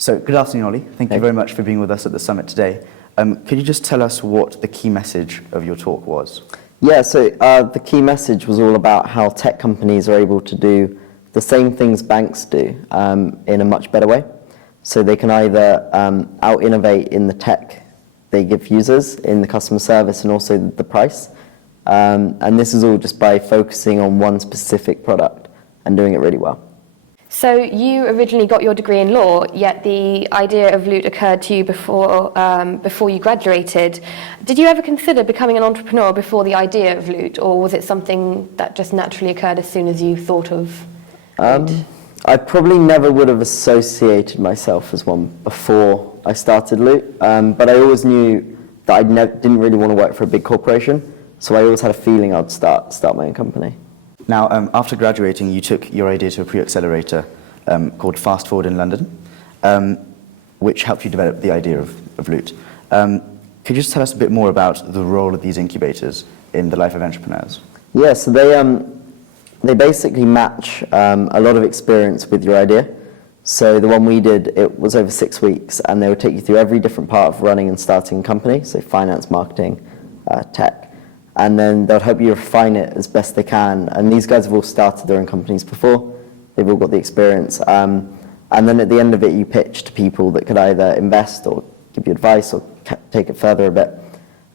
So, good afternoon, Ollie. Thank you very much for being with us at the summit today. Could you just tell us what the key message of your talk was? Yeah, so the key message was all about how tech companies are able to do the same things banks do in a much better way. So they can either out-innovate in the tech they give users, in the customer service, and also the price. And this is all just by focusing on one specific product and doing it really well. So you originally got your degree in law, yet the idea of Loot occurred to you before you graduated. Did you ever consider becoming an entrepreneur before the idea of Loot, or was it something that just naturally occurred as soon as you thought of Loot? I probably never would have associated myself as one before I started Loot, but I always knew that I didn't really want to work for a big corporation, so I always had a feeling I'd start my own company. Now, after graduating, you took your idea to a pre-accelerator called Fast Forward in London, which helped you develop the idea of Loot. Could you just tell us a bit more about the role of these incubators in the life of entrepreneurs? Yeah, so they basically match a lot of experience with your idea. So the one we did, it was over 6 weeks, and they would take you through every different part of running and starting a company, so finance, marketing, tech. And then they'll help you refine it as best they can. And these guys have all started their own companies before. They've all got the experience. And then at the end of it, you pitch to people that could either invest or give you advice or take it further a bit.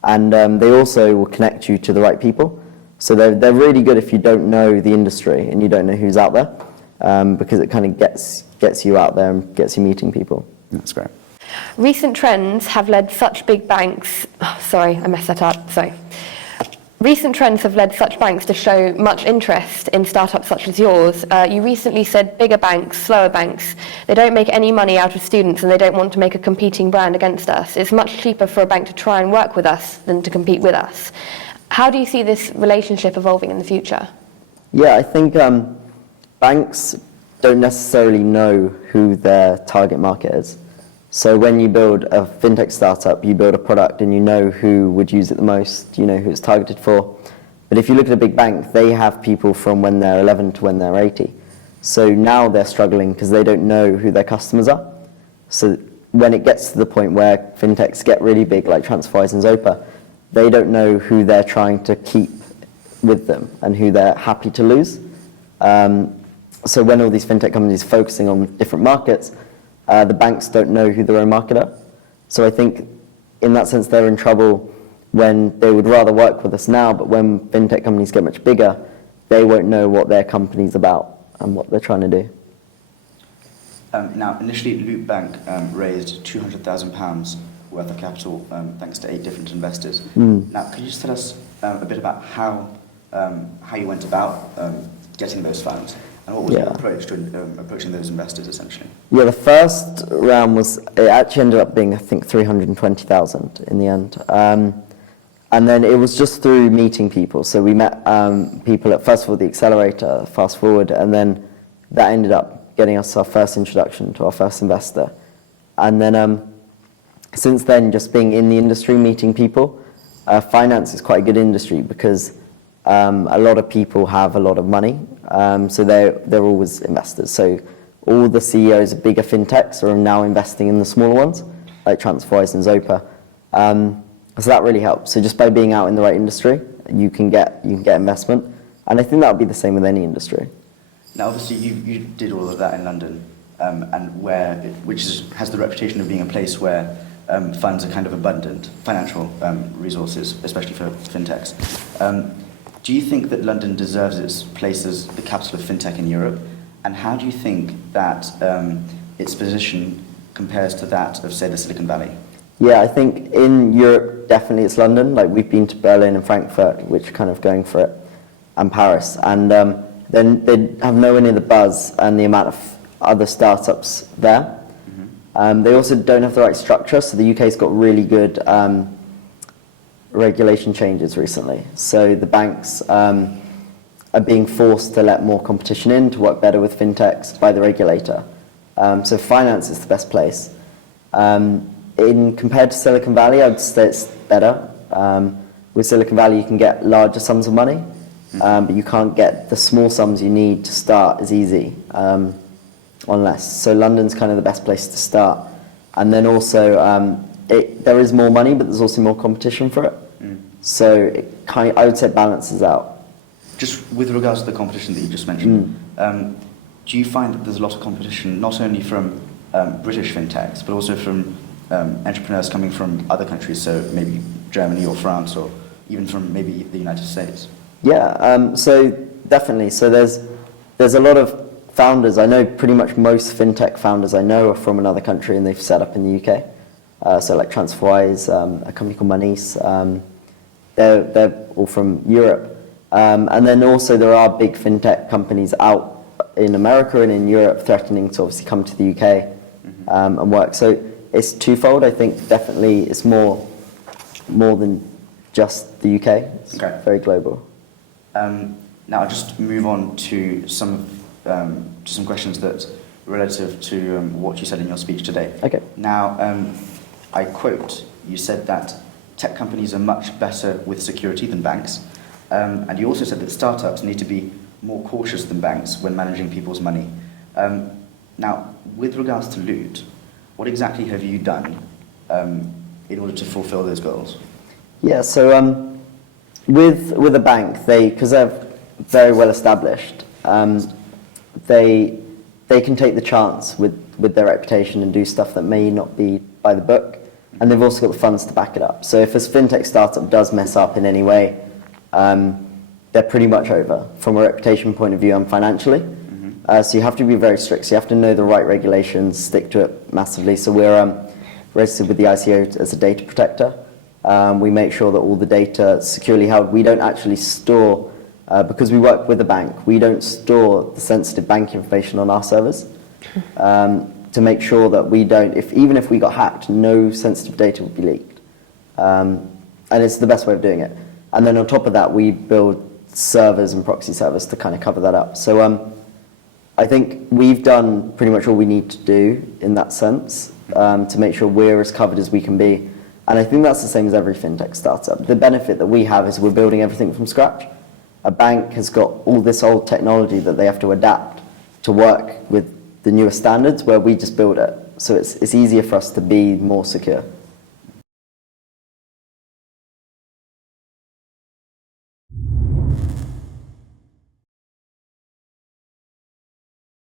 And they also will connect you to the right people. So they're really good if you don't know the industry and you don't know who's out there, because it kind of gets you out there and gets you meeting people. That's great. Recent trends have led such big banks... Oh, sorry, I messed that up. Sorry. Recent trends have led such banks to show much interest in startups such as yours. You recently said bigger banks, slower banks, they don't make any money out of students and they don't want to make a competing brand against us. It's much cheaper for a bank to try and work with us than to compete with us. How do you see this relationship evolving in the future? Yeah, I think banks don't necessarily know who their target market is. So when you build a fintech startup, you build a product and you know who would use it the most, you know who it's targeted for. But if you look at a big bank, they have people from when they're 11 to when they're 80. So now they're struggling because they don't know who their customers are. So when it gets to the point where fintechs get really big, like TransferWise and Zopa, they don't know who they're trying to keep with them and who they're happy to lose. So when all these fintech companies are focusing on different markets, the banks don't know who their own market are. So I think in that sense they're in trouble when they would rather work with us now, but when fintech companies get much bigger, they won't know what their company's about and what they're trying to do. Now, initially, Loot Bank raised £200,000 worth of capital thanks to 8 different investors. Now, could you just tell us a bit about how you went about getting those funds? And what was your approach to approaching those investors, essentially? Yeah, the first round it actually ended up being, I think, 320,000 in the end. And then it was just through meeting people. So we met people at, first of all, the accelerator, Fast Forward, and then that ended up getting us our first introduction to our first investor. And then since then, just being in the industry, meeting people, finance is quite a good industry because a lot of people have a lot of money, so they're always investors. So all the CEOs of bigger fintechs are now investing in the smaller ones, like TransferWise and Zopa. So that really helps. So just by being out in the right industry, you can get investment, and I think that would be the same with any industry. Now, obviously, you did all of that in London, and has the reputation of being a place where funds are kind of abundant, financial resources, especially for fintechs. Do you think that London deserves its place as the capital of fintech in Europe? And how do you think that its position compares to that of, say, the Silicon Valley? Yeah, I think in Europe, definitely it's London. Like, we've been to Berlin and Frankfurt, which are kind of going for it, and Paris. And then they have nowhere near the buzz and the amount of other startups there. They also don't have the right structure, so the UK's got really good regulation changes recently. So the banks are being forced to let more competition in to work better with fintechs by the regulator. So finance is the best place. Compared to Silicon Valley, I'd say it's better. With Silicon Valley, you can get larger sums of money, but you can't get the small sums you need to start as easy. on less. So London's kind of the best place to start. And then also, there is more money, but there's also more competition for it. So it kind of, I would say, balances out. Just with regards to the competition that you just mentioned, do you find that there's a lot of competition, not only from British fintechs, but also from entrepreneurs coming from other countries, so maybe Germany or France, or even from maybe the United States? Yeah, so definitely. So there's a lot of founders. I know pretty much most fintech founders I know are from another country, and they've set up in the UK. So like TransferWise, a company called Monese, they're all from Europe. And then also there are big fintech companies out in America and in Europe threatening to obviously come to the UK and work. So it's twofold. I think definitely it's more than just the UK. It's very global. Now I'll just move on to some questions that relative to what you said in your speech today. Okay. Now, I quote, you said that tech companies are much better with security than banks, and you also said that startups need to be more cautious than banks when managing people's money. Now, with regards to Loot, what exactly have you done in order to fulfill those goals? Yeah, so with a bank, because they're very well established, they can take the chance with their reputation and do stuff that may not be by the book, and they've also got the funds to back it up. So if a fintech startup does mess up in any way, they're pretty much over from a reputation point of view and financially. So you have to be very strict. So you have to know the right regulations, stick to it massively. So we're registered with the ICO as a data protector. We make sure that all the data is securely held. We don't actually store, because we work with a bank, we don't store the sensitive bank information on our servers to make sure that we don't, even if we got hacked, no sensitive data would be leaked. And it's the best way of doing it. And then on top of that, we build servers and proxy servers to kind of cover that up. So I think we've done pretty much all we need to do in that sense to make sure we're as covered as we can be. And I think that's the same as every fintech startup. The benefit that we have is we're building everything from scratch. A bank has got all this old technology that they have to adapt to work with the newer standards, where we just build it. So it's easier for us to be more secure.